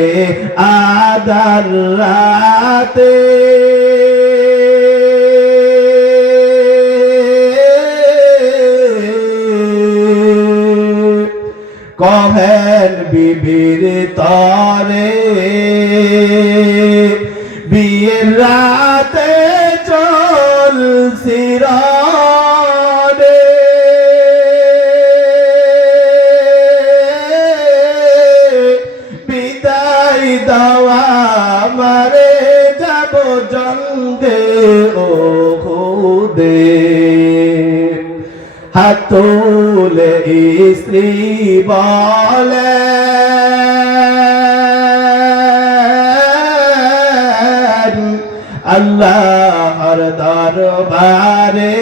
আদার রাতে কহেন বিবির তরে বিয়ের রাতে চল সিরানে বিদায় দেওয়া মারে যাব জঙ্গে ও খুদে হাত তুলে স্ত্রী বলে আল্লাহর দরবারে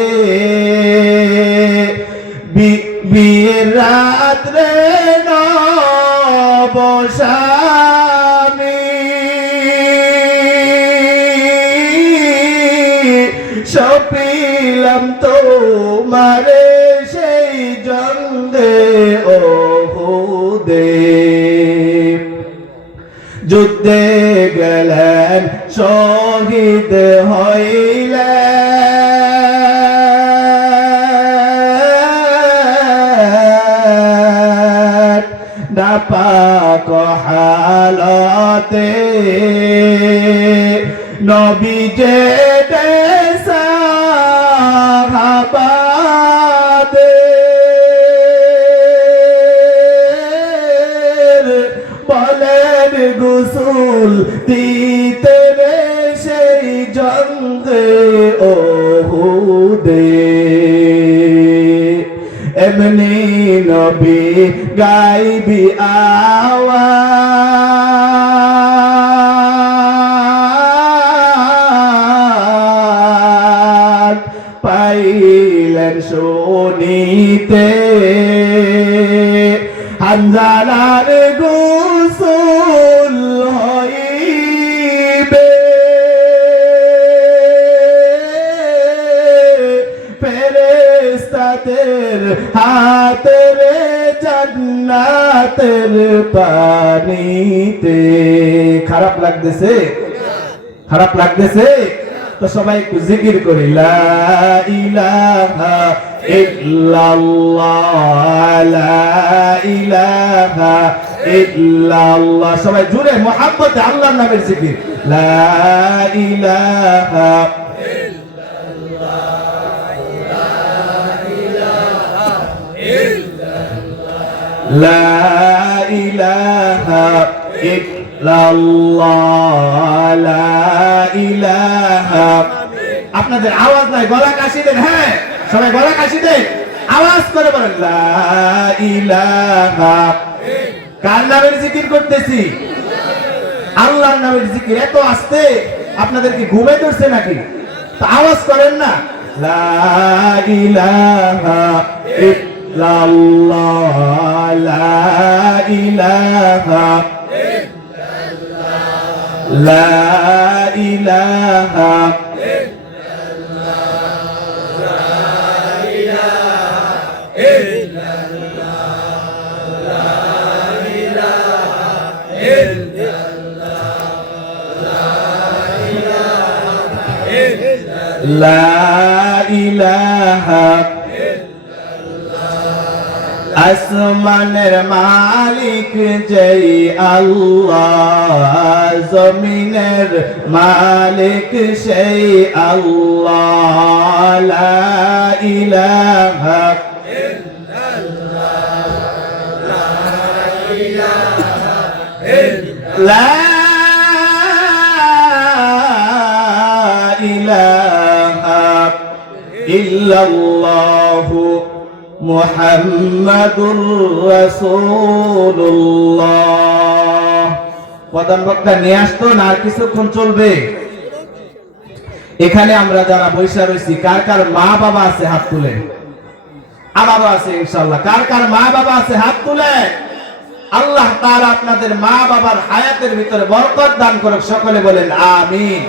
বিয়ের রাত্রে নবস্বামী সপিলাম তোমারে সেই জঙ্গে ও হুদে যুদ্ধে গেলেন শহীদ হইলেন নাপাক হালতে নবী যে বলেন গোসল দিতে রে সেই জঙ্গে ও হুদে এমনি নবী গাইবি আওয়াজ পাইলেন শুনিতে হানজালার গোসল হইবে ফেরেশতাদের হাতের জান্নাতের পানিতে খারাপ লাগতেছে খারাপ লাগতেছে তো সবাই একটু জিকির করি লা ইলাহা ইল্লাল্লাহ লা ইলাহা ইল্লাল্লাহ সবাই জুড়ে মুহাব্বতে আল্লাহর নামের জিকির লা ইলাহা লা ইলাহা ইল্লাল্লাহ লা ইলাহা আপনাদের আওয়াজ নাই গলা কাশি দেন হ্যাঁ সবাই গলা কাশি দেন আওয়াজ করে বলেন লা ইলাহা কার নামের জিকির করতেছি আল্লাহর নামের জিকির এত আস্তে আপনাদের কি ঘুমে ধরছে নাকি তো আওয়াজ করেন না লা ইলাহা ইল্লাল্লাহ লা ইলাহা লা ইলাহা লা ইলাহা আসমানের মালিক যেই আল্লাহ জমিনের মালিক সেই আল্লাহ লা ইলাহা লা ইলাহা ইল্লাল্লাহু মুহাম্মাদুর রাসূলুল্লাহ প্রধান বক্তা নিয়ে আসতো না আর কিছুক্ষণ চলবে এখানে আমরা যারা বৈশা রয়েছি কার কার মা বাবা আছে হাত তুলে বাবা আছে ইনশাআল্লাহ কার কার মা বাবা আছে হাত তুলে আল্লাহ তাআলা আপনাদের মা বাবার হায়াতের ভিতরে বরকত দান করুক সকলে বলেন আমিন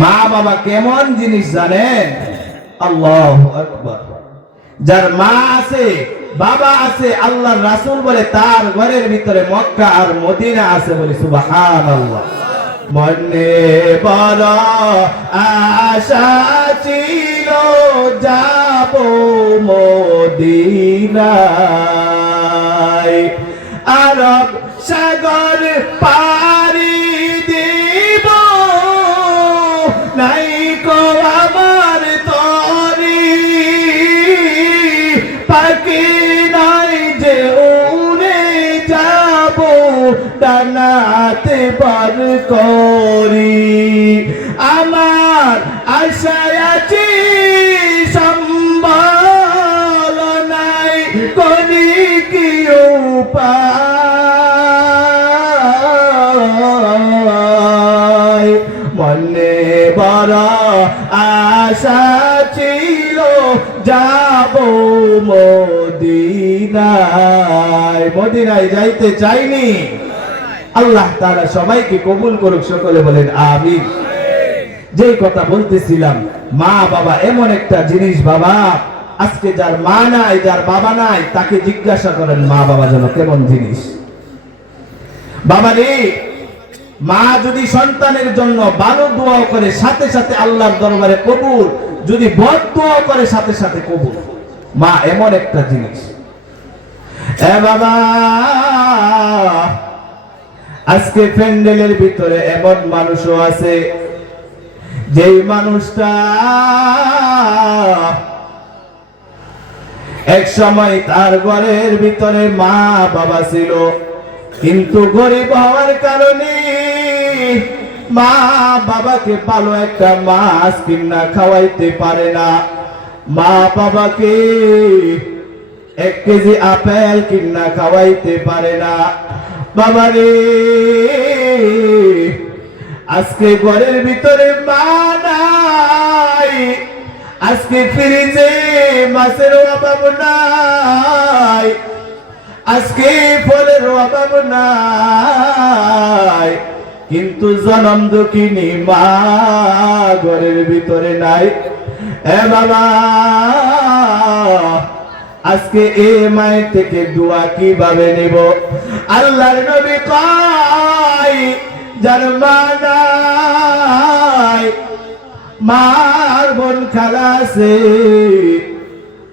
মা বাবা কেমন জিনিস জানেন আল্লাহু আকবার যার মা আছে বাবা আছে, আল্লাহর রাসূল বলে তার ঘরের ভিতরে মক্কা আর মদিনা আছে, বলি সুবহানাল্লাহ। মনে বড় আশা ছিল যাব মদিনায়, আরব সাগর পাড়ি দিব, নাই কো আমার তরি, পাখি নাই যে উড়ে যাব, ডানাতে বার করি। আমার আশায় আছি সম্বল নাই, করি কি উপায়। মনে বড় আশা ছিল যাব মদিনায়, মদিনায় যাইতে চাইনি। আল্লাহ তাআলা সবাইকে কবুল করুক, সকলে বলেন আমিন। যেই কথা বলতেছিলাম, মা বাবা এমন একটা জিনিস বাবা, আজকে যার মা নাই, যার বাবা নাই, তাকে জিজ্ঞাসা করেন মা বাবা যেন কেমন জিনিস। বাবা রে, মা যদি সন্তানের জন্য ভালো দোয়া করে সাথে সাথে আল্লাহর দরবারে কবুল, যদি বদ দোয়া করে সাথে সাথে কবুল। মা এমন একটা জিনিস। এ বাবা, আজকে প্যান্ডেলের ভিতরে এমন মানুষও আছে, যেই মানুষটা এক সময় তার ঘরের ভিতরে মা বাবা ছিল, কিন্তু গরিব হওয়ার কারণে মা বাবাকে ভালো একটা মাছ কিনা খাওয়াইতে পারে না, মা বাবাকে 1 কেজি আপেল কিনা খাওয়াইতে পারে না। বাবা রে, আজকে ঘরের ভিতরে মা নাই, আজকে ফ্রিজে মাছের অভাব নাই, আজকে ফলের অভাব নাই, কিন্তু জনম দুঃখিনী মা ঘরের ভিতরে নাই। এ বাবা, আজকে এ মায়ের থেকে দোয়া কিভাবে নেব? আল্লাহর নবী কয়, যার মা নাই, মার বোন খালা আছে,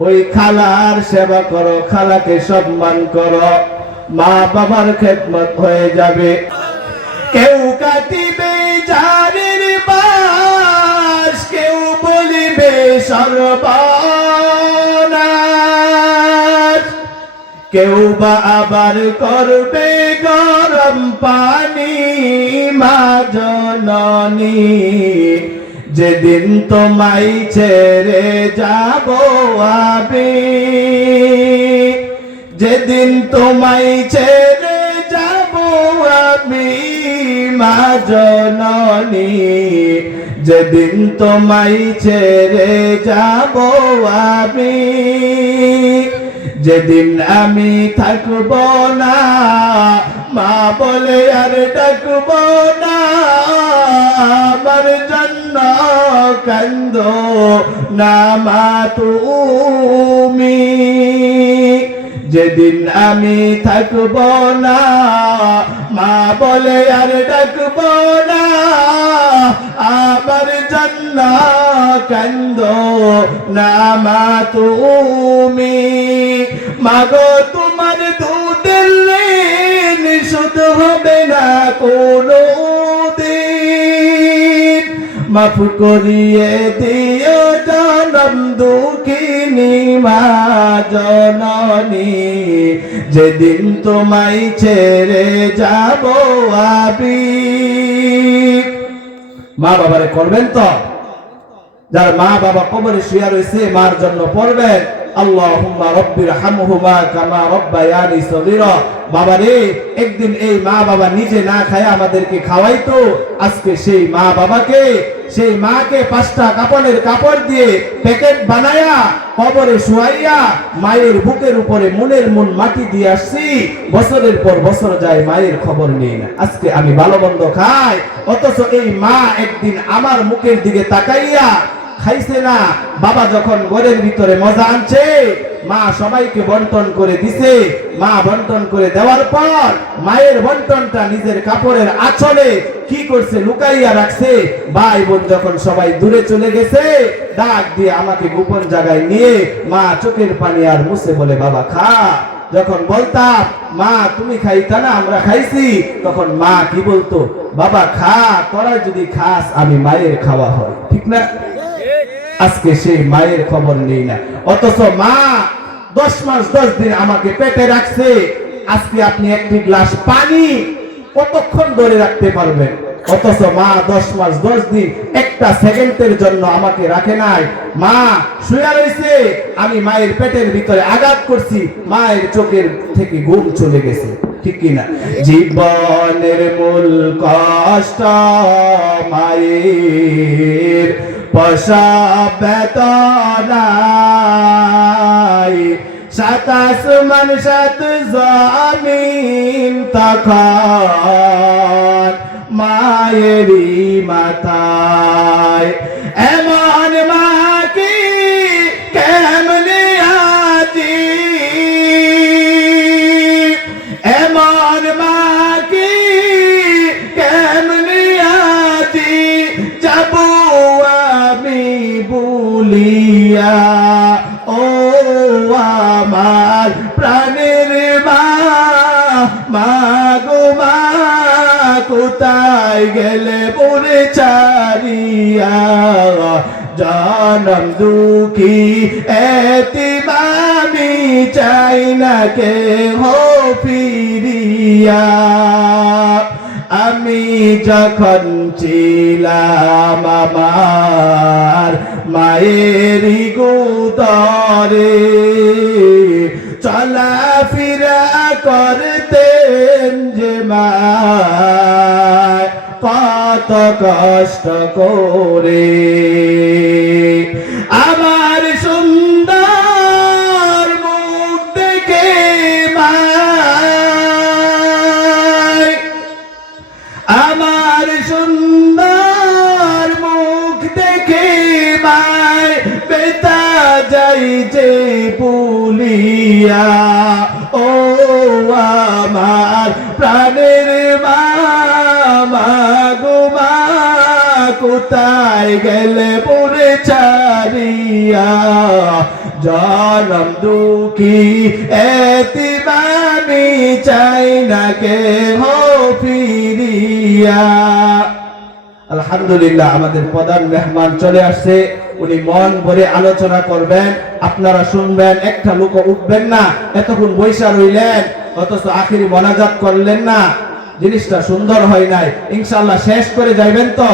ওই খালার সেবা করো, খালাকে সম্মান করো, মা বাবার খেদমত হয়ে যাবে। কেউ কাটিবে জানের বাস, কেউ বলিবে সর্বনাশ, কেউ বা আবার করবে গরম পানি। মা জননী, যেদিন তোমায় ছেড়ে যাব আমি, যেদিন তোমায় ছেড়ে যাব আমি, মা জননী, যেদিন তোমায় ছেড়ে যাব আমি, যেদিন আমি থাকব না, মা বলে আর ডাকব না, আমার জন্য কান্দো না মা তুমি, যেদিন আমি থাকব না, মা বলে আর ডাকব না, আমার জন্য কান্দো না মা তুমি। মাগো তোমার দুধের ঋণ শোধ হবে না কোনো দিন, মাফ করিয়ে দিও জনম দুঃখিনী মা জননী, যেদিন তোমায় ছেড়ে যাব আমি। মা বাবারে করবেন তো? যার মা বাবা কবরে শুয়ে রয়েছে, মার জন্য পড়বেন আল্লাহুম্মা রাব্বির হামহুমা কামা রাব্বায়ানি সগীরা। বাবা রে, একদিন এই মা বাবা নিজে না খায় আমাদেরকে খাওয়াইতো, আজকে সেই মা বাবাকে, সেই মাকে 5টা কাপড়ের কাপড় দিয়ে প্যাকেট বানায়া কবরে শুয়াইয়া মায়ের বুকের উপরে মনের মন মাটি দিয়ে আসছি, বছরের পর বছর যায়, মায়ের খবর নেই না। আজকে আমি ভালো মন্দ খাই, অথচ এই মা একদিন আমার মুখের দিকে তাকাইয়া খাইছে না। বাবা যখন ঘরের ভিতরে মজা আনছে, মা সবাইকে বন্টন করে দিছে। মা বন্টন করে দেওয়ার পর মায়ের বন্টনটা নিজের কাপড়ের আঁচলে কি করছে, লুকাইয়া রাখছে। ভাই বোন যখন সবাই দূরে চলে গেছে, ডাক দিয়ে আমাকে গোপন জায়গায় নিয়ে মা চোখের পানি আর মুছে বলে, বাবা খা। যখন বলতাম, মা তুমি খাইতা না, আমরা খাইছি, তখন মা কি বলতো, বাবা খা, তোরা যদি খাস আমি মায়ের খাওয়া হয়। ঠিক না? আজকে সেই মায়ের খবর নেই না, অথচ মা 10 মাস 10 দিন আমাকে পেটে রাখছে। আজকে আপনি একটি গ্লাস পানি কতক্ষণ ধরে রাখতে পারবেন? অথচ মা 10 মাস 10 দিন একটা সেকেন্ডের জন্য আমাকে রাখে নাই। মা শুয়ে রয়েছে, আমি মায়ের পেটের ভিতরে আঘাত করছি, মায়ের চোখের থেকে ঘুম চলে গেছে। ঠিক কিনা? জীবনের মূল কষ্ট মায়ের, প্রসব বেদনায়, 7 আসমান 7 জমিন তখন মায়েরই মাথায়। এমন মা কি কেমনে আছি, এমন মা কি কেমনে আছি, যাবো আমি ভুলিয়া। ও আমার প্রাণের মা, মা গো মা, কোথায় গেলে পরে ছাড়িয়া। জনম দুঃখী এতিম আমি, চাই না কেহ ফিরিয়া। আমি যখন ছিলাম আমার মায়েরই গোদরে, চলাফেরা করতেন যে মা কত কষ্ট করে। আমার সুন্দর মুখ দেখে মা, আমার সুন্দর মুখ দেখে মায় বেতা যাই যে পুলিয়া। ও আমার প্রাণের মা, মা গো মা, কোথায় গেলে পরে ছাড়িয়া। জনম দুঃখী এতিম আমি, চাই না কেহ ফিরিয়া। আলহামদুলিল্লাহ, আমাদের প্রধান মেহমান চলে আসছে। উনি মন ভরে আলোচনা করবেন, আপনারা শুনবেন, একটা লোক উঠবেন না। এতক্ষণ বৈশা রইলেন, অথচ আখিরি মোনাজাত করলেন না, জিনিসটা সুন্দর হয় নাই। ইনশাআল্লাহ শেষ করে যাইবেন তো?